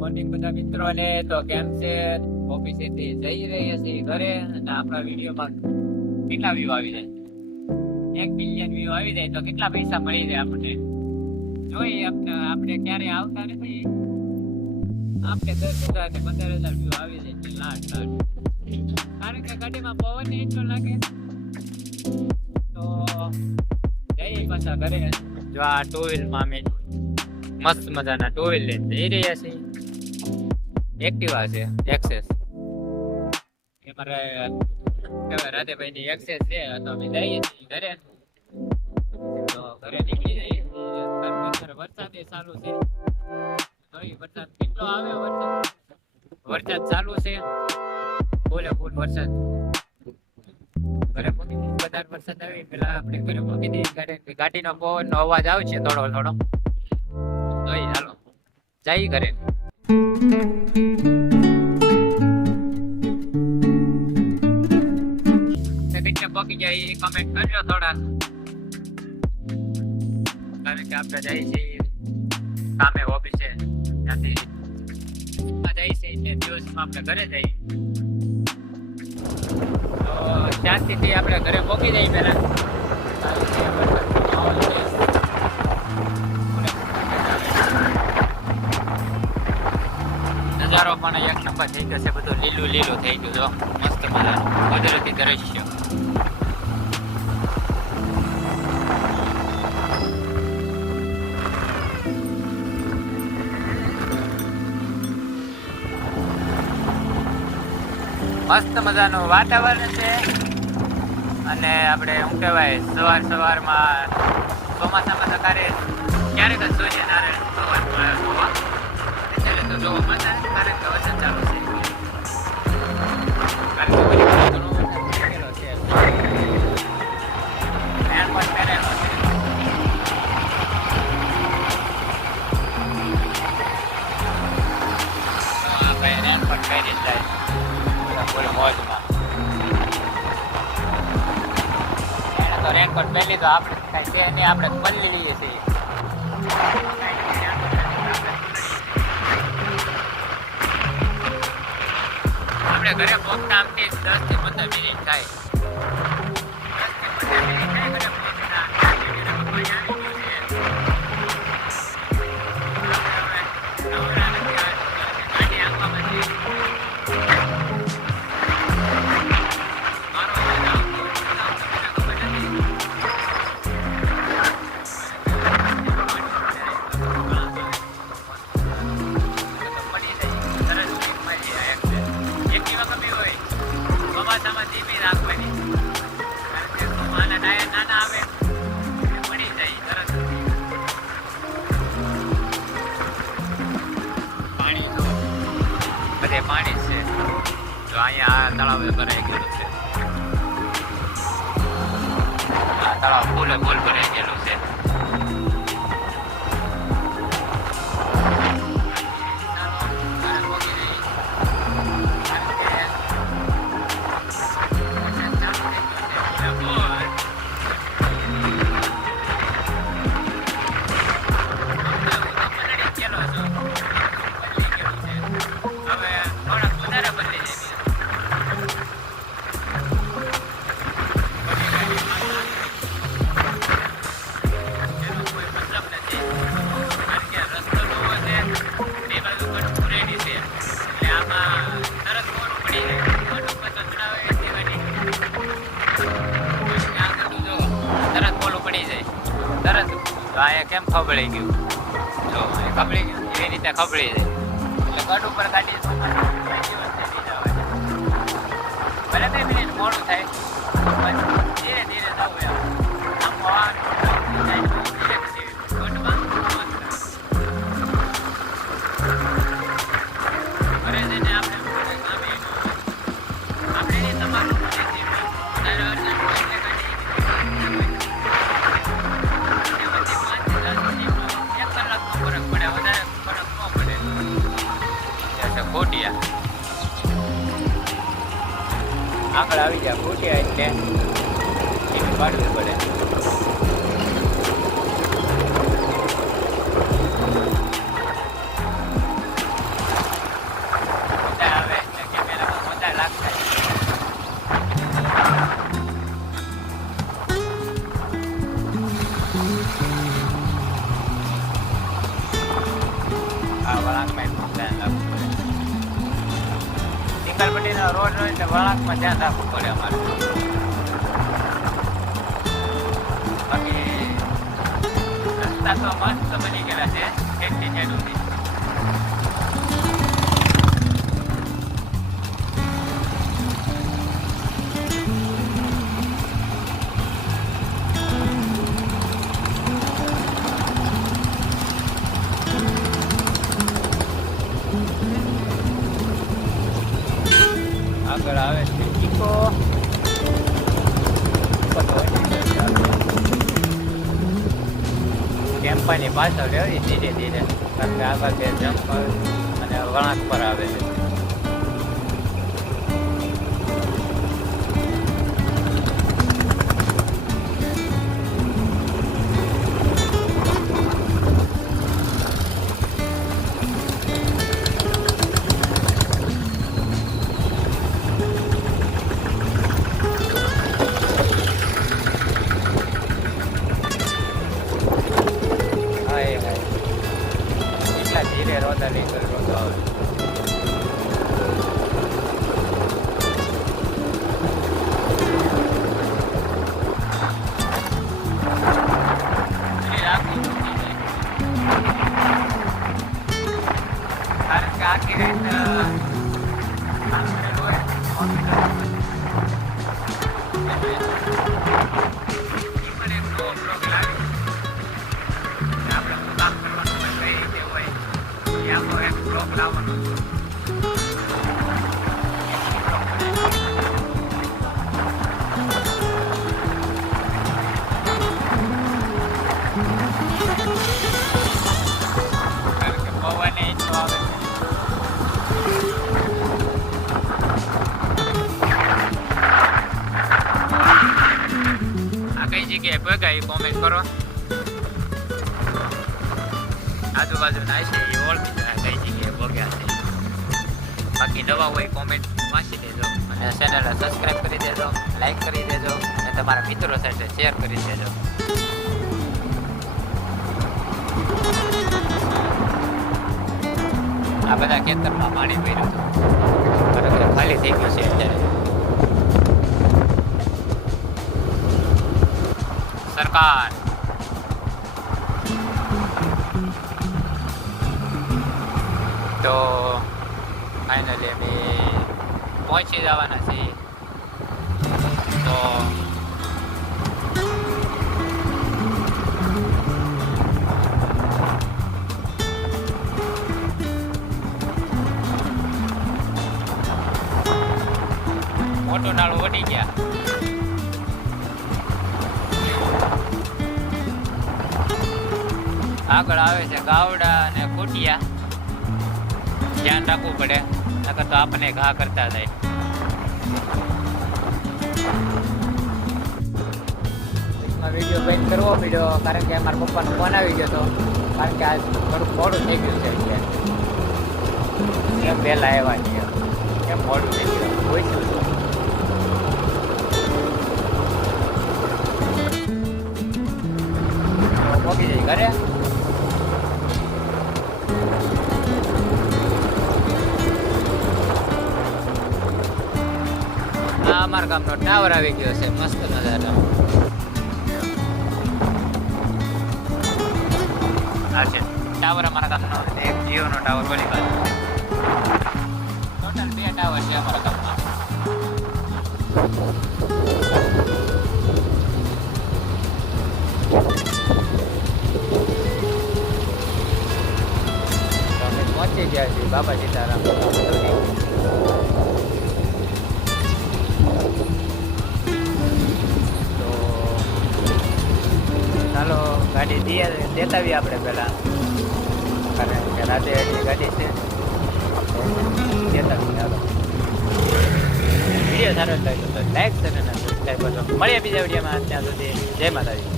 Morning બધા મિત્રોને તો કેમ છે? ઓફિસેથી જઈ રહ્યા છીએ ઘરે અને આપણા વિડીયોમાં કેટલા વ્યૂ આવી જાય? એક મિલિયન વ્યૂ આવી જાય તો કેટલા પૈસા મળી જાય આપણને? જોઈએ આપણે ક્યારે આવતા નથી. આપણે દસ હજાર ને પંદર હજાર વ્યૂ આવી જાય છે લાખ લાખ. કારણ કે ગાડીમાં પવન એટલો લાગે. તો જઈએ પાછા ઘરે. જો આ ટુ વ્હીલમાં અમે મસ્ત મજાના ટુ વ્હીલ લઈને જઈ રહ્યા છીએ. એક્ટિવા છે એક્સેસ એ મારે કહેવાય રાધેભાઈની એક્સેસ છે તો અમે જઈએ છીએ ઘરે. તો ઘરે નીકળી જઈએ અત્યારે વરસાદ એ ચાલુ છે. તો એ વરસાદ કેટલો આવે વરસાદ? વરસાદ ચાલુ છે. બોલે ફૂલ વરસાદ. ઘરે દઈએ. વધારે વરસાદ આવે પેલા આપણે ઘરે મૂકી દઈએ. ગાડી ગાડીનો પવનનો અવાજ આવશે થોડો થોડો. તો એ ચાલો જઈ ઘરે. પહોંચી જાય કમેન્ટ કરજો થોડા કારણ કે આપણે જઈએ છીએ સામે ઓફિસે ત્યાંથી જઈએ છીએ એટલે દિવસમાં આપણે ઘરે જઈએ. તો શાંતિથી આપણે ઘરે પહોંચી જઈએ પહેલા. નજારો પણ એક નંબર થઈ ગયો બધું લીલું લીલું થઈ ગયું જો મસ્ત મજાનું. કુદરતી દ્રશ્ય મસ્ત મજાનું વાતાવરણ છે. અને આપણે શું કહેવાય, સવાર સવારમાં ચોમાસામાં સકારે ક્યારે જ જોઈએ ભગવાન મળે જોવા અત્યારે તો જોવા મળતા કારણ કે વરસાદ ચાલુ છે. તો આપણે કાંઈ છે નહીં, આપણે પલળી લઈએ છીએ. આપણે ઘરે પહોંચતા આમથી દસથી પંદર મિનિટ થાય. દસથી પંદર મિનિટ. તો આ કેમ ખબળી ગયું? જો, એ ખબળી ગયું. એવી રીતે ખબળી જાય. એટલે ગઢ ઉપર કાઢી ભલે બે મિનિટ મોડું થાય. આગળ આવી જાય ફૂટી આવીને એનું કાઢવું પડે. પડે રોડ હોય એટલે વળાંકમાં ધ્યાન રાખવું પડે અમારે. બાકી રસ્તા તો મસ્ત બની ગયેલા છે. ઠેઠથી ઠેઠ કેમ્પાની પાછળ રહેવી ધીરે ધીરે કારણ કે આગળ બે જમ્પ અને વળાંક પર આવે છે. એક નવા હોય કોમેન્ટ વાંચી દેજો. અને ચેનલને સબસ્ક્રાઈબ કરી દેજો લાઈક કરી દેજો, અને તમારા મિત્રો સાથે શેર કરી દેજો. આ બધા ખેતરમાં પાણી ભર્યું હતું. ખરેખર ખાલી થઈ ગયું છે અત્યારે. સરકાર. તો ફાઇનલી અમે પહોંચી જવાના છીએ. તો મોટો નાળો વટી ગયા. આગળ આવે છે ગાવડા અને ખોટિયા. ધ્યાન રાખવું પડે. નકર તો આપણને ઘા કરતા થાય. વીડિયો બંધ કરવો પડ્યો, કારણ કે મારા પપ્પાનો ફોન આવી ગયો હતો કારણ કે આજ થોડું મોડું થઈ ગયું છે એટલે કેમ વહેલા આવ્યા છે? એમ મોડું થઈ ગયું? હોય છે ઘરે? આ અમારા ગામનો ટાવર આવી ગયો છે. મસ્ત નજારો આ છે. ટાવર અમારા ગામનો. એક જીઓનો ટાવર બની ગયો. ટોટલ બે ટાવર છે અમારા ગામમાં પહોંચી ગયા છીએ બાબા સીતારામ ગાડી દે દેતાવી આપણે પહેલા. કે રાતે એટલી ગાડી છે. દેતાવી ચાલો વીડિયો સારો લાગ્યો તો લાઈક અને સબસ્ક્રાઈબ કરજો. મળીએ બીજા વિડીયોમાં ત્યાં સુધી. જય માતાજી.